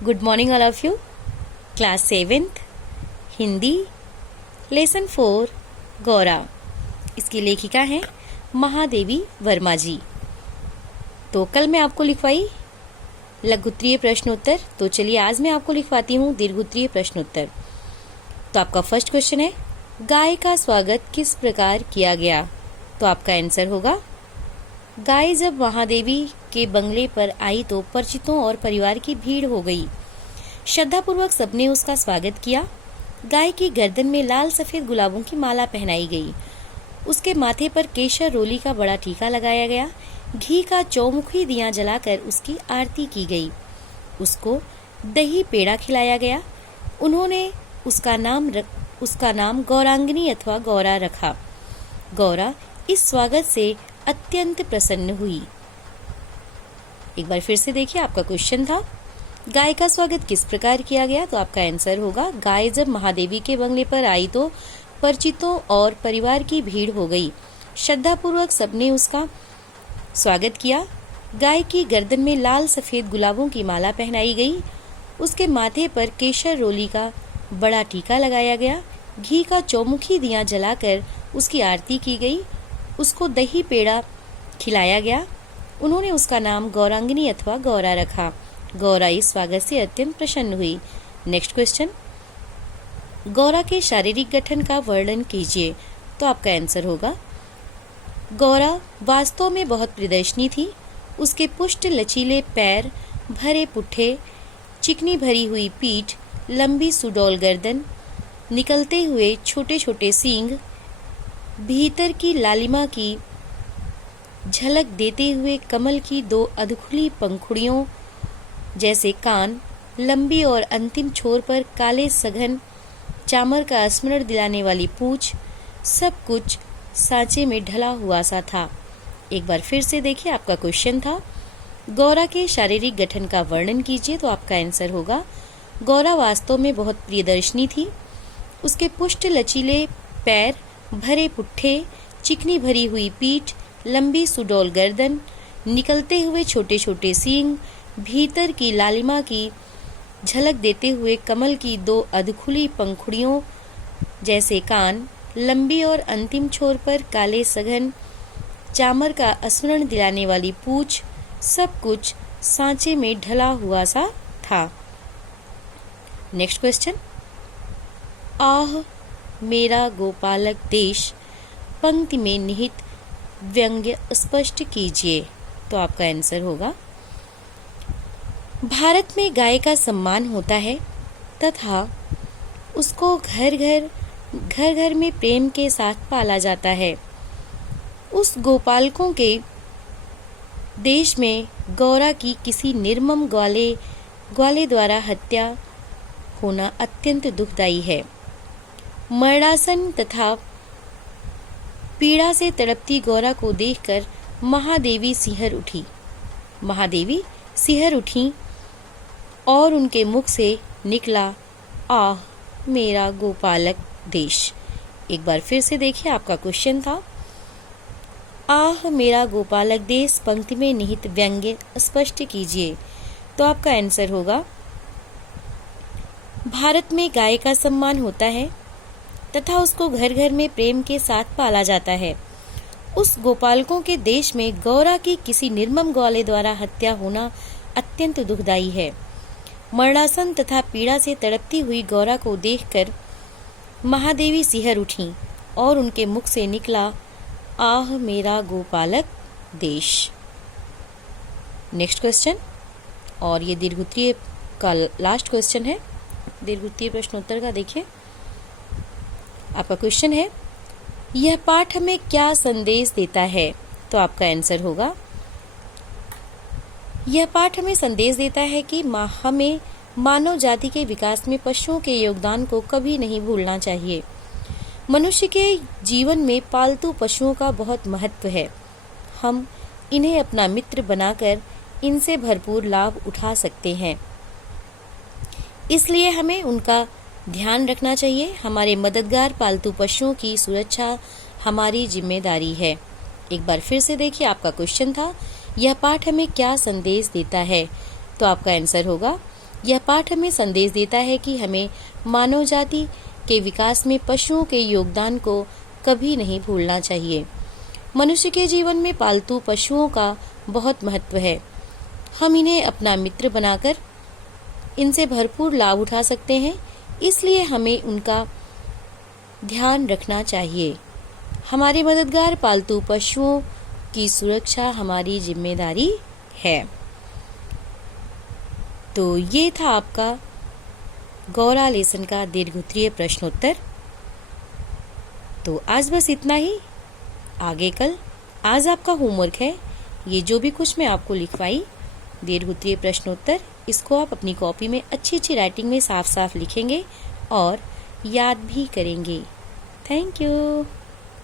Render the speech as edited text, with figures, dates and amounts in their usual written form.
Good morning all of you. Class 7th Hindi lesson 4 Gaura. इसकी लेखिका हैं महादेवी वर्मा जी। तो कल मैं आपको लिखवाई लघुत्तरीय प्रश्नोत्तर, तो चलिए आज मैं आपको लिखवाती हूँ दीर्घोत्तरीय प्रश्नोत्तर। तो आपका फर्स्ट क्वेश्चन है, गाय का स्वागत किस प्रकार किया गया? तो आपका आंसर होगा, गाय जब महादेवी के बंगले पर आई तो परिचितों और परिवार की भीड़ हो गई। श्रद्धापूर्वक सबने उसका स्वागत किया। गाय की गर्दन में लाल सफेद गुलाबों की माला पहनाई गई। उसके माथे पर केशर रोली का बड़ा टीका लगाया गया। घी का चौमुखी दिया जलाकर उसकी आरती की गई। उसको दही पेड़ा खिलाया गया। उन्होंने उसका नाम गौरांगिनी अथवा गौरा रखा। गौरा इस स्वागत से अत्यंत प्रसन्न हुई। एक बार फिर से देखिए, आपका क्वेश्चन था गाय का स्वागत किस प्रकार किया गया? तो आपका आंसर होगा, गाय जब महादेवी के बंगले पर आई तो परिचितों और परिवार की भीड़ हो गई। श्रद्धापूर्वक सबने उसका स्वागत किया। गाय की गर्दन में लाल सफेद गुलाबों की माला पहनाई गई। उसके माथे पर केशर रोली का बड़ा टीका लगाया गया। घी का चौमुखी दिया जलाकर उसकी आरती की गई। उसको दही पेड़ा खिलाया गया। उन्होंने उसका नाम गौरांगिनी अथवा गौरा रखा। गौरा इस स्वागत से अत्यंत प्रसन्न हुई। नेक्स्ट क्वेश्चन, गौरा के शारीरिक गठन का वर्णन कीजिए। तो आपका आंसर होगा, गौरा वास्तव में बहुत प्रदर्शनी थी। उसके पुष्ट लचीले पैर, भरे पुट्ठे, चिकनी भरी हुई पीठ, लंबी सुडौल गर्दन, निकलते हुए छोटे छोटे सींग, भीतर की लालिमा की झलक देते हुए कमल की दो अधखुली पंखुड़ियों जैसे कान, लंबी और अंतिम छोर पर काले सघन चामर का स्मरण दिलाने वाली पूंछ, सब कुछ सांचे में ढला हुआ सा था। एक बार फिर से देखिए, आपका क्वेश्चन था गौरा के शारीरिक गठन का वर्णन कीजिए। तो आपका आंसर होगा, गौरा वास्तव में बहुत प्रियदर्शनी थी। उसके पुष्ट लचीले पैर, भरे पुट्ठे, चिकनी भरी हुई पीठ, लंबी सुडौल गर्दन, निकलते हुए छोटे छोटे सींग, भीतर की लालिमा की झलक देते हुए कमल की दो अधखुली पंखुड़ियों जैसे कान, लंबी और अंतिम छोर पर काले सघन चामर का स्मरण दिलाने वाली पूंछ, सब कुछ सांचे में ढला हुआ सा था। नेक्स्ट क्वेश्चन, आह मेरा गोपालक देश पंक्ति में निहित व्यंग्य स्पष्ट कीजिए। तो आपका आंसर होगा, भारत में गाय का सम्मान होता है तथा उसको घर घर में प्रेम के साथ पाला जाता है। उस गोपालकों के देश में गौरा की किसी निर्मम ग्वाले द्वारा हत्या होना अत्यंत दुखदायी है। मरणासन तथा पीड़ा से तड़पती गौरा को देखकर महादेवी सिहर उठी और उनके मुख से निकला, आह मेरा गोपालक देश। एक बार फिर से देखिए, आपका क्वेश्चन था आह मेरा गोपालक देश पंक्ति में निहित व्यंग्य स्पष्ट कीजिए। तो आपका आंसर होगा, भारत में गाय का सम्मान होता है तथा उसको घर घर में प्रेम के साथ पाला जाता है। उस गोपालकों के देश में गौरा की किसी निर्मम ग्वाले द्वारा हत्या होना अत्यंत दुखदायी है। मरणासन तथा पीड़ा से तड़पती हुई गौरा को देखकर महादेवी सिहर उठी और उनके मुख से निकला, आह मेरा गोपालक देश। नेक्स्ट क्वेश्चन, और ये दीर्घोत्तरीय का लास्ट क्वेश्चन है, दीर्घोत्तरीय प्रश्नोत्तर का। देखिए, आपका क्वेश्चन है, यह पाठ हमें क्या संदेश देता है? तो आपका आंसर होगा, यह पाठ हमें संदेश देता है कि हमें मानव जाति के विकास में पशुओं के योगदान को कभी नहीं भूलना चाहिए। मनुष्य के जीवन में पालतू पशुओं का बहुत महत्व है। हम इन्हें अपना मित्र बनाकर इनसे भरपूर लाभ उठा सकते हैं। इसलिए हमें उनका ध्यान रखना चाहिए। हमारे मददगार पालतू पशुओं की सुरक्षा हमारी जिम्मेदारी है। एक बार फिर से देखिए, आपका क्वेश्चन था, यह पाठ हमें क्या संदेश देता है? तो आपका आंसर होगा, यह पाठ हमें संदेश देता है कि हमें मानव जाति के विकास में पशुओं के योगदान को कभी नहीं भूलना चाहिए। मनुष्य के जीवन में पालतू पशुओं का बहुत महत्व है। हम इन्हें अपना मित्र बनाकर इनसे भरपूर लाभ उठा सकते हैं, इसलिए हमें उनका ध्यान रखना चाहिए। हमारे मददगार पालतू पशुओं की सुरक्षा हमारी जिम्मेदारी है। तो ये था आपका गौरा लेसन का दीर्घोत्तरीय प्रश्नोत्तर। तो आज बस इतना ही। आगे कल आज आपका होमवर्क है, ये जो भी कुछ मैं आपको लिखवाई दीर्घोत्तरीय प्रश्नोत्तर, इसको आप अपनी कॉपी में अच्छी अच्छी राइटिंग में साफ साफ लिखेंगे और याद भी करेंगे। Thank you.